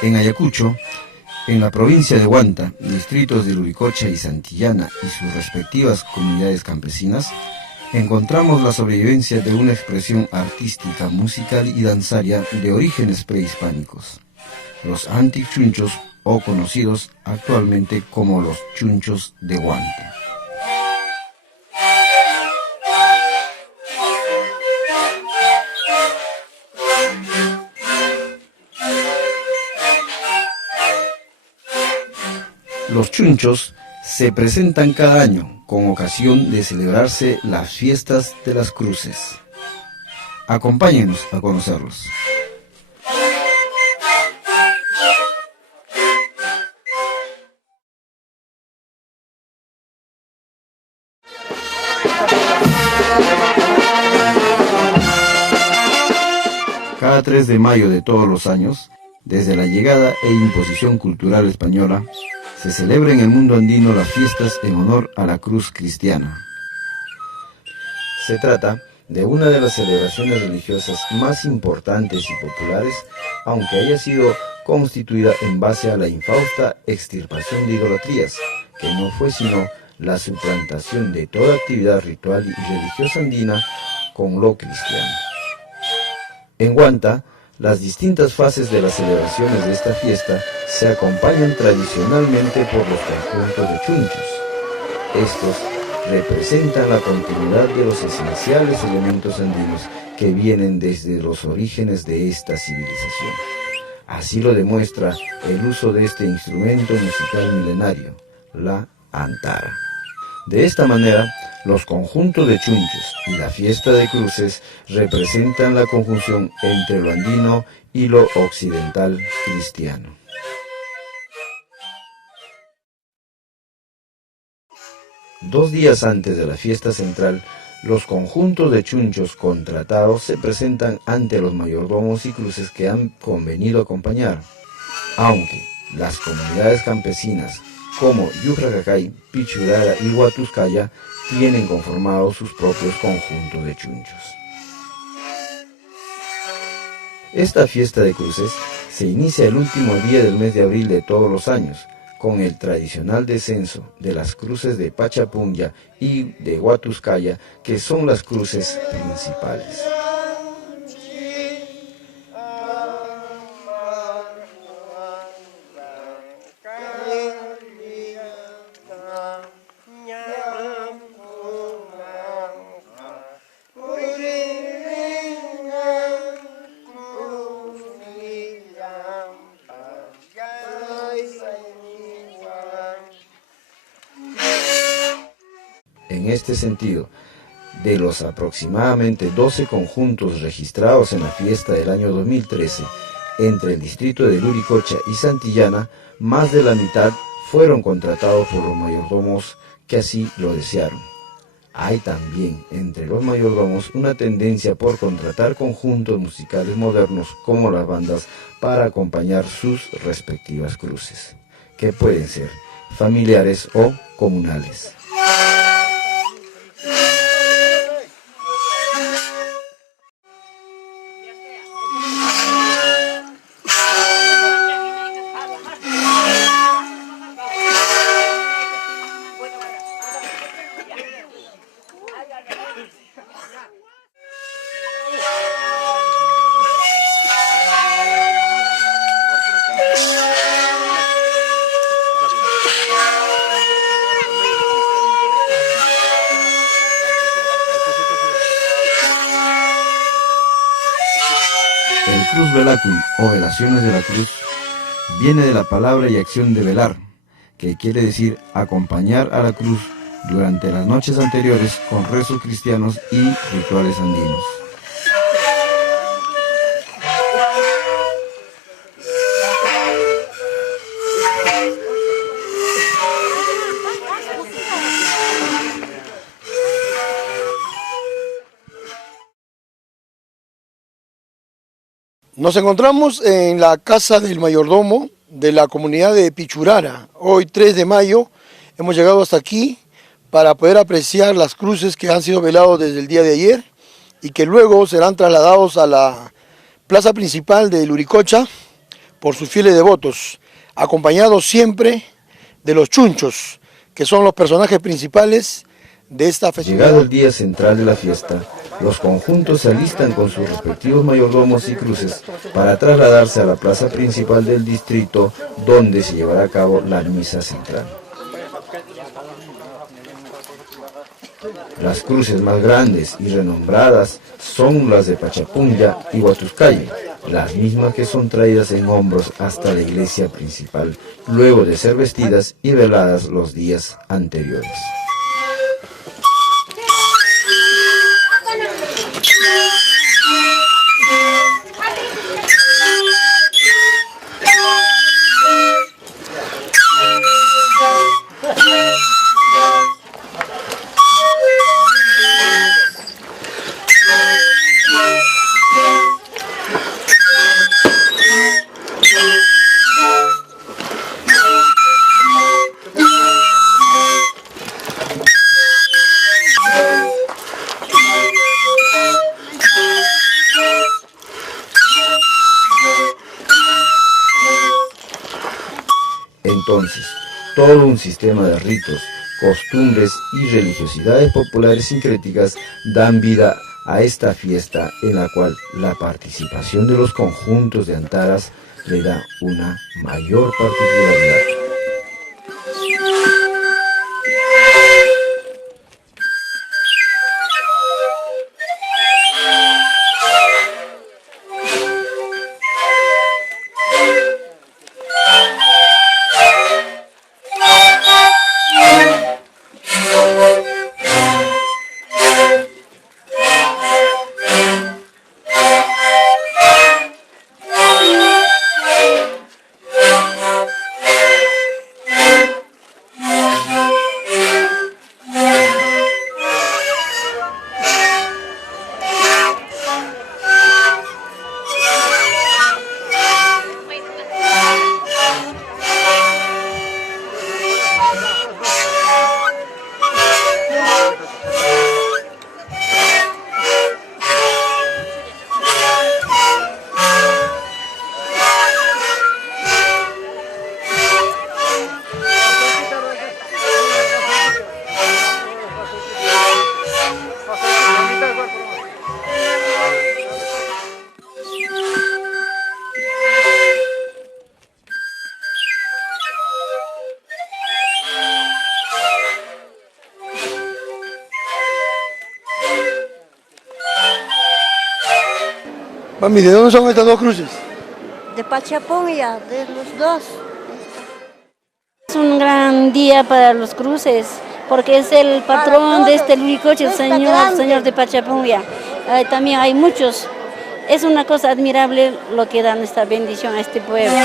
En Ayacucho, en la provincia de Huanta, distritos de Luricocha y Santillana y sus respectivas comunidades campesinas, encontramos la sobrevivencia de una expresión artística, musical y danzaria de orígenes prehispánicos, los antichunchos, o conocidos actualmente como los chunchos de Huanta. Los chunchos se presentan cada año con ocasión de celebrarse las fiestas de las cruces. Acompáñenos a conocerlos. Cada 3 de mayo de todos los años, desde la llegada e imposición cultural española, se celebra en el mundo andino las fiestas en honor a la cruz cristiana. Se trata de una de las celebraciones religiosas más importantes y populares, aunque haya sido constituida en base a la infausta extirpación de idolatrías, que no fue sino la suplantación de toda actividad ritual y religiosa andina con lo cristiano. En Huanta, las distintas fases de las celebraciones de esta fiesta se acompañan tradicionalmente por los conjuntos de chunchos. Estos representan la continuidad de los esenciales elementos andinos que vienen desde los orígenes de esta civilización. Así lo demuestra el uso de este instrumento musical milenario, la antara. De esta manera, los conjuntos de chunchos y la fiesta de cruces representan la conjunción entre lo andino y lo occidental cristiano. Dos días antes de la fiesta central, los conjuntos de chunchos contratados se presentan ante los mayordomos y cruces que han convenido acompañar, aunque las comunidades campesinas como Yujracacay, Pichurara y Huatuscaya tienen conformados sus propios conjuntos de chunchos. Esta fiesta de cruces se inicia el último día del mes de abril de todos los años, con el tradicional descenso de las cruces de Pachapunya y de Huatuscaya, que son las cruces principales. En este sentido, de los aproximadamente 12 conjuntos registrados en la fiesta del año 2013, entre el distrito de Luricocha y Santillana, más de la mitad fueron contratados por los mayordomos que así lo desearon. Hay también entre los mayordomos una tendencia por contratar conjuntos musicales modernos como las bandas para acompañar sus respectivas cruces, que pueden ser familiares o comunales. El Cruz Velacul o velaciones de la cruz viene de la palabra y acción de velar, que quiere decir acompañar a la cruz durante las noches anteriores con rezos cristianos y rituales andinos. Nos encontramos en la casa del mayordomo de la comunidad de Pichurara. Hoy 3 de mayo hemos llegado hasta aquí para poder apreciar las cruces que han sido veladas desde el día de ayer y que luego serán trasladados a la plaza principal de Luricocha por sus fieles devotos, acompañados siempre de los chunchos, que son los personajes principales de esta festividad. Llegado el día central de la fiesta, los conjuntos se alistan con sus respectivos mayordomos y cruces para trasladarse a la plaza principal del distrito, donde se llevará a cabo la misa central. Las cruces más grandes y renombradas son las de Pachapunya y Huatuscayo, las mismas que son traídas en hombros hasta la iglesia principal, luego de ser vestidas y veladas los días anteriores. Entonces, todo un sistema de ritos, costumbres y religiosidades populares sincréticas dan vida a esta fiesta, en la cual la participación de los conjuntos de antaras le da una mayor particularidad. Mami, ¿de dónde son estas dos cruces? De Pachapunya, de los dos. Es un gran día para los cruces, porque es el patrón de este Luricocha, el señor de Pachapunya. También hay muchos. Es una cosa admirable lo que dan esta bendición a este pueblo.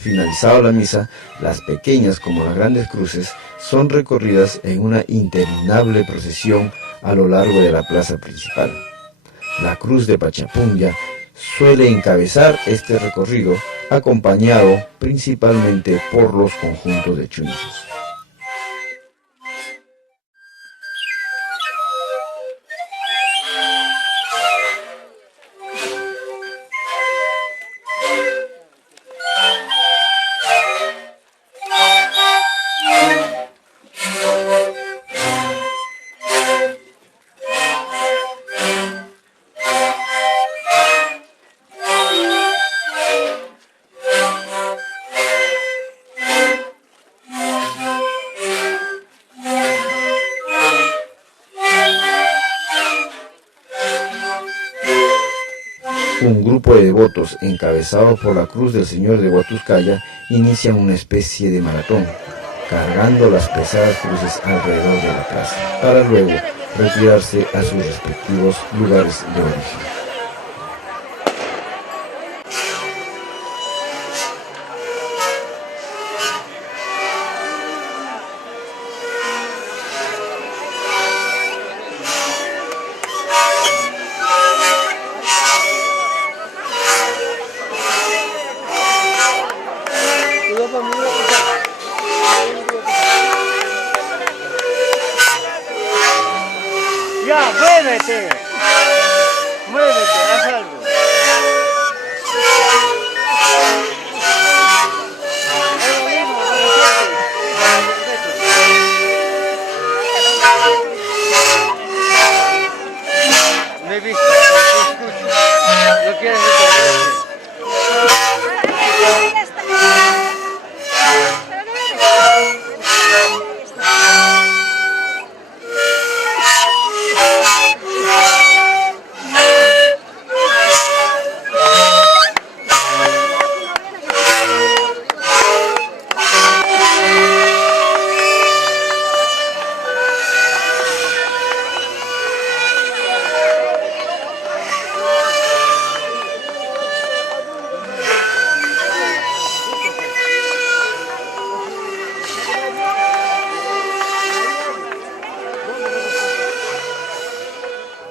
Finalizada la misa, las pequeñas como las grandes cruces son recorridas en una interminable procesión a lo largo de la plaza principal. La cruz de Pachapunya suele encabezar este recorrido, acompañado principalmente por los conjuntos de chunchos. Un grupo de devotos encabezados por la Cruz del Señor de Huatuscalla inician una especie de maratón, cargando las pesadas cruces alrededor de la plaza, para luego retirarse a sus respectivos lugares de origen. Ya, muévete. Muévete, haz algo. Me he visto, te escucho. ¿Lo quieres repetir?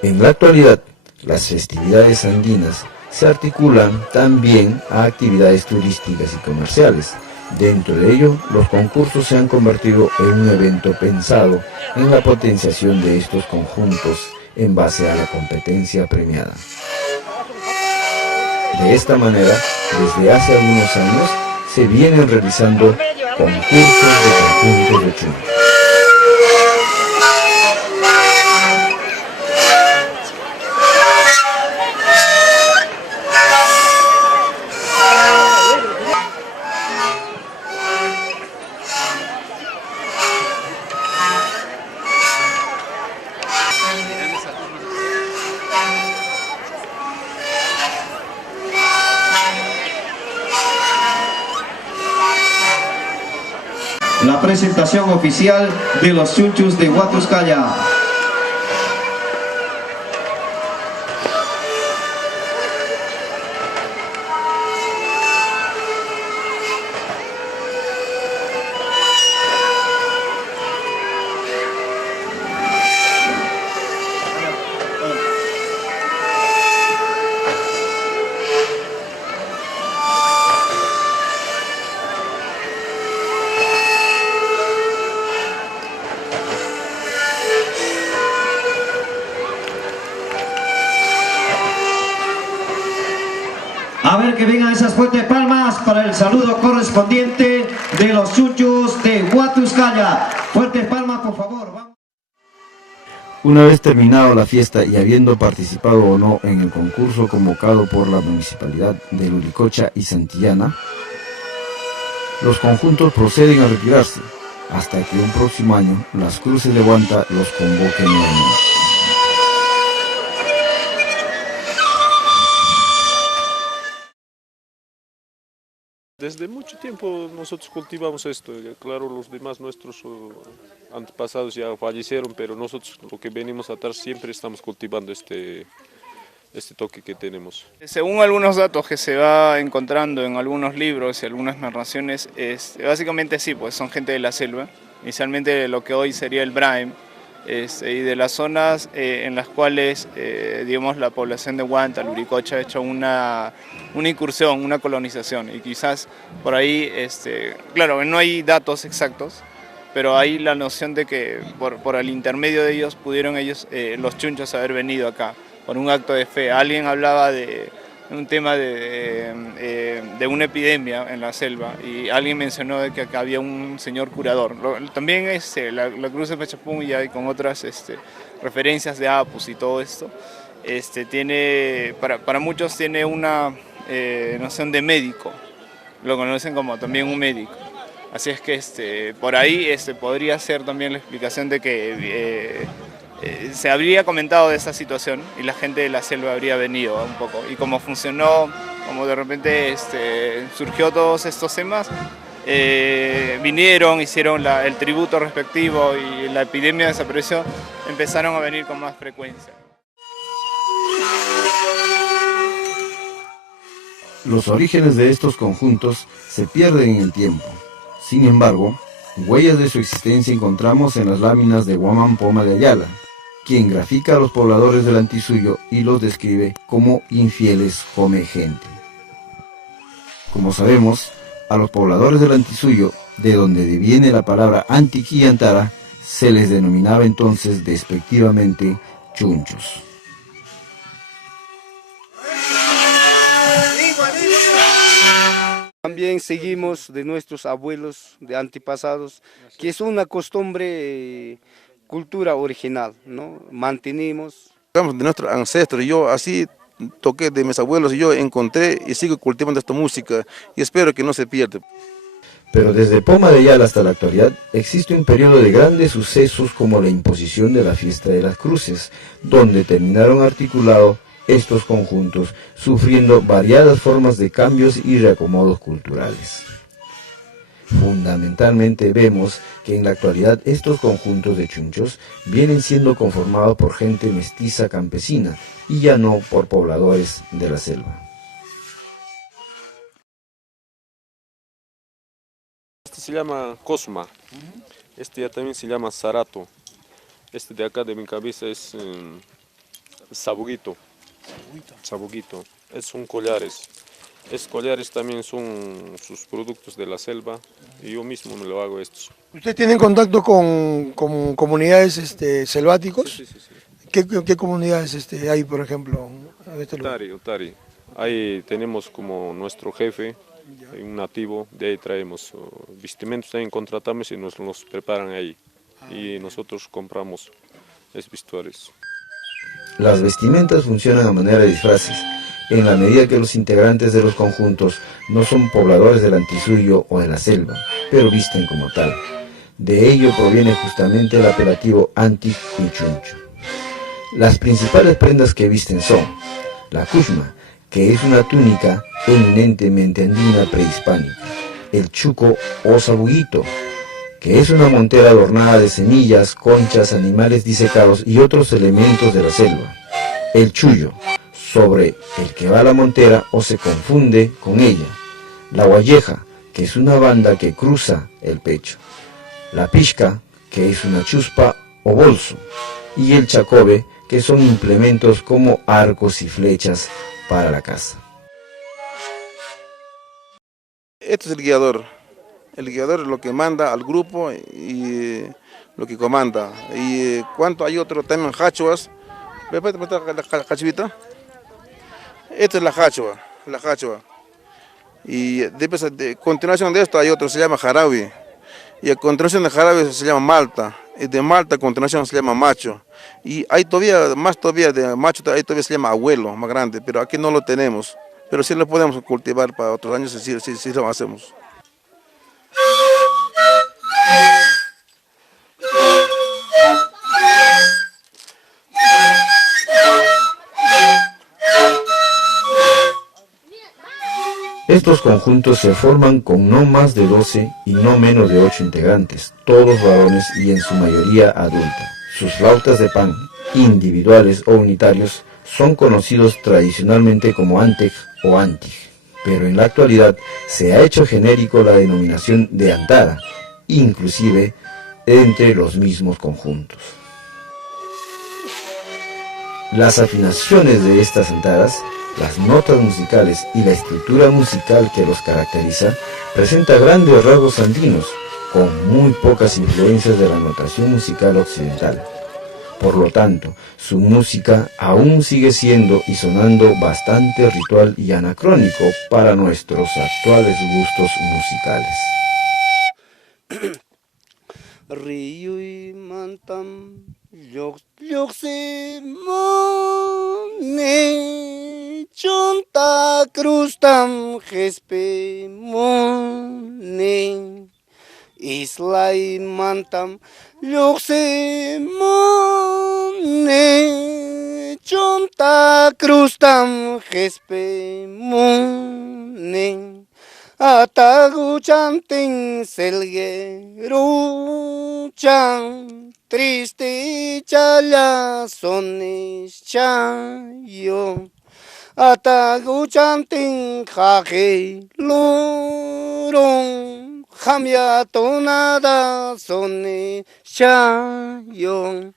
En la actualidad, las festividades andinas se articulan también a actividades turísticas y comerciales. Dentro de ello, los concursos se han convertido en un evento pensado en la potenciación de estos conjuntos en base a la competencia premiada. De esta manera, desde hace algunos años, se vienen realizando concursos de conjuntos de chunchos. La presentación oficial de los chunchos de Huatuscalla. A ver que vengan esas fuertes palmas para el saludo correspondiente de los chunchos de Huatuscalla. Fuertes palmas, por favor. Una vez terminado la fiesta y habiendo participado o no en el concurso convocado por la Municipalidad de Luricocha y Santillana, los conjuntos proceden a retirarse hasta que un próximo año las Cruces de Huanta los convoquen nuevamente. Desde mucho tiempo nosotros cultivamos esto, claro, los demás nuestros antepasados ya fallecieron, pero nosotros lo que venimos atrás siempre estamos cultivando este toque que tenemos. Según algunos datos que se va encontrando en algunos libros y algunas narraciones, básicamente sí, pues son gente de la selva. Inicialmente lo que hoy sería el Braem y de las zonas en las cuales, digamos, la población de Huanta, Luricocha, ha hecho una incursión, una colonización, y quizás por ahí, claro, no hay datos exactos, pero hay la noción de que por el intermedio de ellos pudieron los chunchos, haber venido acá por un acto de fe. Alguien hablaba de un tema de una epidemia en la selva, y alguien mencionó de que acá había un señor curador. También la Cruz de Pachapúnguía, y con otras referencias de Apus y todo esto, para muchos tiene una noción de médico, lo conocen como también un médico. Así es que por ahí podría ser también la explicación de que se habría comentado de esa situación y la gente de la selva habría venido un poco. Y como funcionó, como de repente surgió todos estos temas, vinieron, hicieron el tributo respectivo y la epidemia desapareció, empezaron a venir con más frecuencia. Los orígenes de estos conjuntos se pierden en el tiempo. Sin embargo, huellas de su existencia encontramos en las láminas de Guamán Poma de Ayala, quien grafica a los pobladores del Antisuyo y los describe como infieles come gente. Como sabemos, a los pobladores del Antisuyo, de donde deviene la palabra Antiquillantara, se les denominaba entonces despectivamente chunchos. También seguimos de nuestros abuelos, de antepasados, que es una costumbre, cultura original, ¿no? Mantenemos. De nuestros ancestros, yo así toqué de mis abuelos y yo encontré y sigo cultivando esta música y espero que no se pierda. Pero desde Poma de Ayala hasta la actualidad existe un periodo de grandes sucesos como la imposición de la fiesta de las cruces, donde terminaron articulados estos conjuntos, sufriendo variadas formas de cambios y reacomodos culturales. Fundamentalmente vemos que en la actualidad estos conjuntos de chunchos vienen siendo conformados por gente mestiza campesina y ya no por pobladores de la selva. Este se llama Cosma, este ya también se llama Zarato, este de acá de mi cabeza es Sabuguito. Sabuguito, son collares. Estos collares también son sus productos de la selva y yo mismo me lo hago estos. ¿Usted tiene contacto con comunidades selváticos? Sí, sí, sí. ¿Qué comunidades hay, por ejemplo, en este lugar? Utari. Ahí tenemos como nuestro jefe, un nativo, de ahí traemos vestimentos, también contratamos y nos los preparan ahí. Y nosotros compramos esos vestuarios. Las vestimentas funcionan a manera de disfraces, en la medida que los integrantes de los conjuntos no son pobladores del Antisuyo o de la selva, pero visten como tal. De ello proviene justamente el apelativo Anti y Chuncho. Las principales prendas que visten son la cushma, que es una túnica eminentemente andina prehispánica, el chuco o sabuguito, que es una montera adornada de semillas, conchas, animales disecados y otros elementos de la selva. El chullo, sobre el que va la montera o se confunde con ella. La guayeja, que es una banda que cruza el pecho. La pishka, que es una chuspa o bolso. Y el chacobe, que son implementos como arcos y flechas para la caza. Este es el guiador. El guiador es lo que manda al grupo y lo que comanda. Y cuanto hay otro también hachuas, ¿me puede mostrar la hachivita? Esta es la hachua. Y después, de continuación de esto hay otro, se llama jarabe. Y a continuación de jarabe se llama malta. Y de malta a continuación se llama macho. Y hay todavía, más todavía de macho, ahí todavía se llama abuelo, más grande. Pero aquí no lo tenemos. Pero sí lo podemos cultivar para otros años, sí lo hacemos. Estos conjuntos se forman con no más de 12 y no menos de 8 integrantes, todos varones y en su mayoría adulta. Sus flautas de pan, individuales o unitarios, son conocidos tradicionalmente como antej o antij, pero en la actualidad se ha hecho genérico la denominación de antara, inclusive entre los mismos conjuntos. Las afinaciones de estas antaras, las notas musicales y la estructura musical que los caracteriza presenta grandes rasgos andinos, con muy pocas influencias de la notación musical occidental. Por lo tanto, su música aún sigue siendo y sonando bastante ritual y anacrónico para nuestros actuales gustos musicales. Río y mantam, se mone, chonta crustam, jespe mone. Isla y mantam, se mone, chonta crustam, jespe mone. Atagu chanting selgueru chan, triste chala sonis chayo. Atagu chanting jaje lurong, jamia tonada sonis chayo.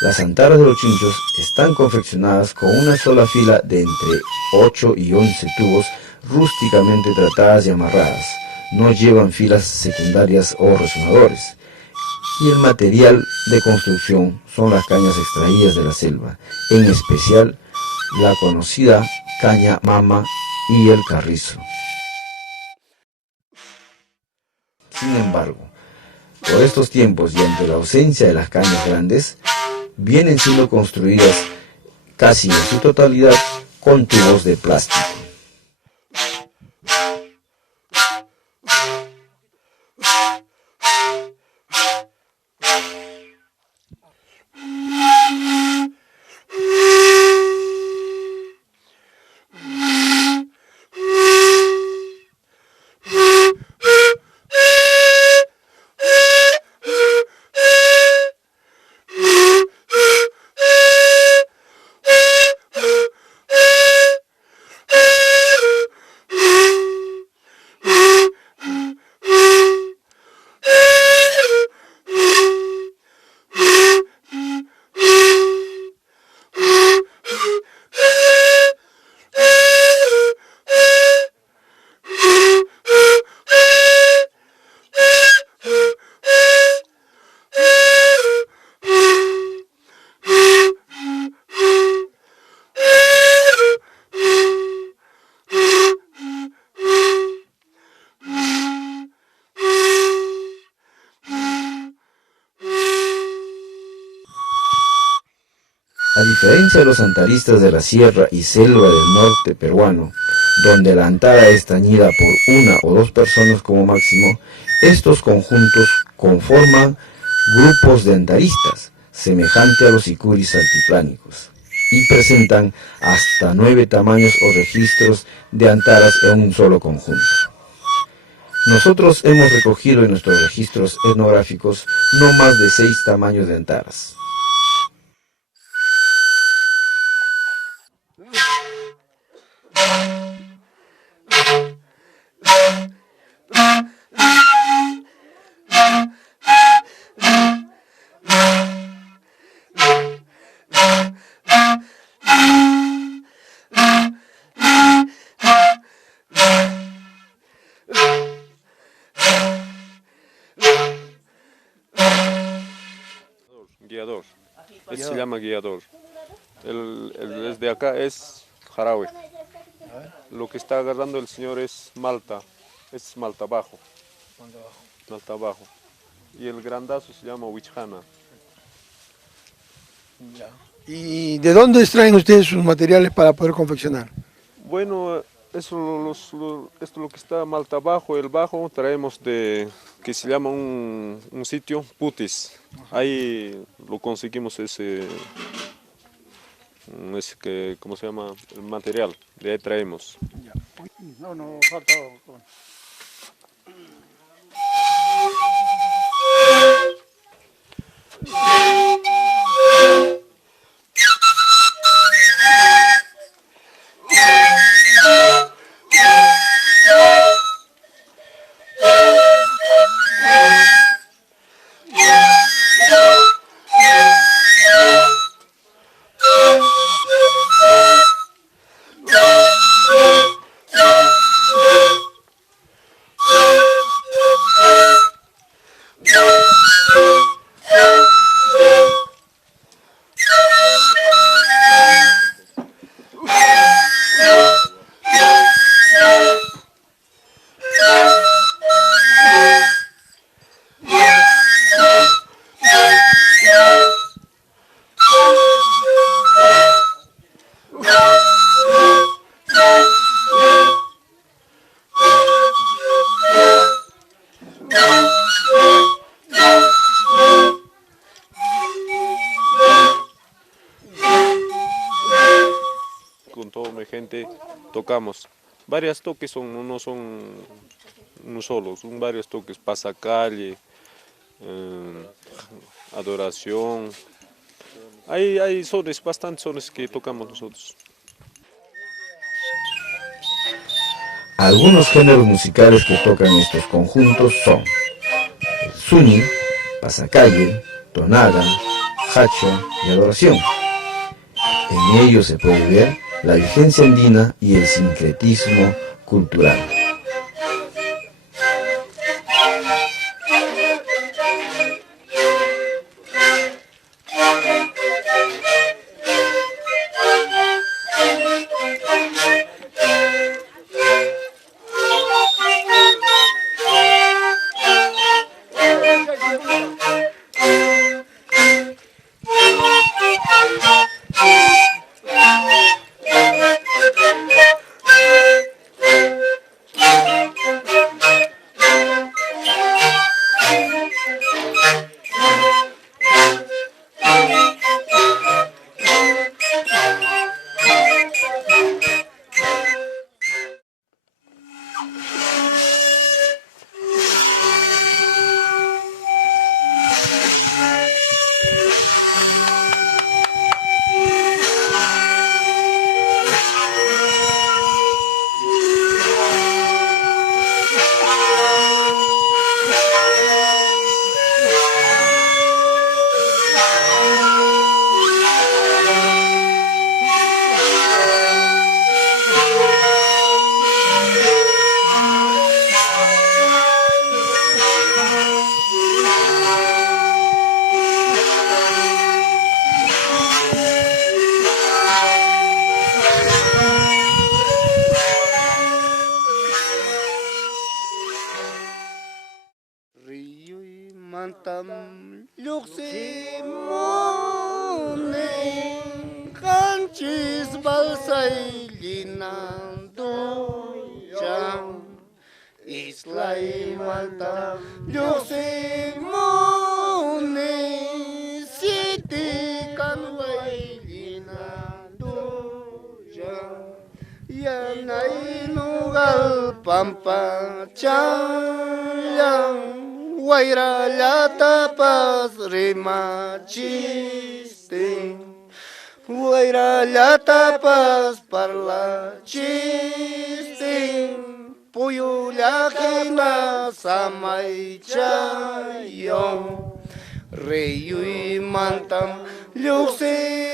Las antaras de los chinchos están confeccionadas con una sola fila de entre 8 y 11 tubos rústicamente tratadas y amarradas. No llevan filas secundarias o resonadores. Y el material de construcción son las cañas extraídas de la selva, en especial la conocida caña mama y el carrizo. Sin embargo, por estos tiempos y ante la ausencia de las cañas grandes, vienen siendo construidas casi en su totalidad con tubos de plástico. A diferencia de los antaristas de la sierra y selva del norte peruano, donde la antara es tañida por una o dos personas como máximo, estos conjuntos conforman grupos de antaristas, semejante a los icuris altiplánicos, y presentan hasta 9 tamaños o registros de antaras en un solo conjunto. Nosotros hemos recogido en nuestros registros etnográficos no más de 6 tamaños de antaras. Guiador. Este se llama guiador. El de acá es jarabe. Lo que está agarrando el señor es malta. Es malta bajo. Malta bajo. Y el grandazo se llama huichana. ¿Y de dónde extraen ustedes sus materiales para poder confeccionar? Bueno, esto es lo que está malta bajo. El bajo traemos de que se llama un sitio Putis. Ahí lo conseguimos ese que, ¿cómo se llama? El material. De ahí traemos. No, falta. gente tocamos. Varios toques no son uno solo, son varios toques, pasacalle, adoración. Hay sones, bastantes sones que tocamos nosotros. Algunos géneros musicales que tocan estos conjuntos son el suni, pasacalle, tonada, hacho y adoración. En ello se puede ver la vigencia andina y el sincretismo cultural. Pampa chayang guaira tapas remachiste guaira tapas parla chiste puyo lajena samay chayo reyu mantam luxe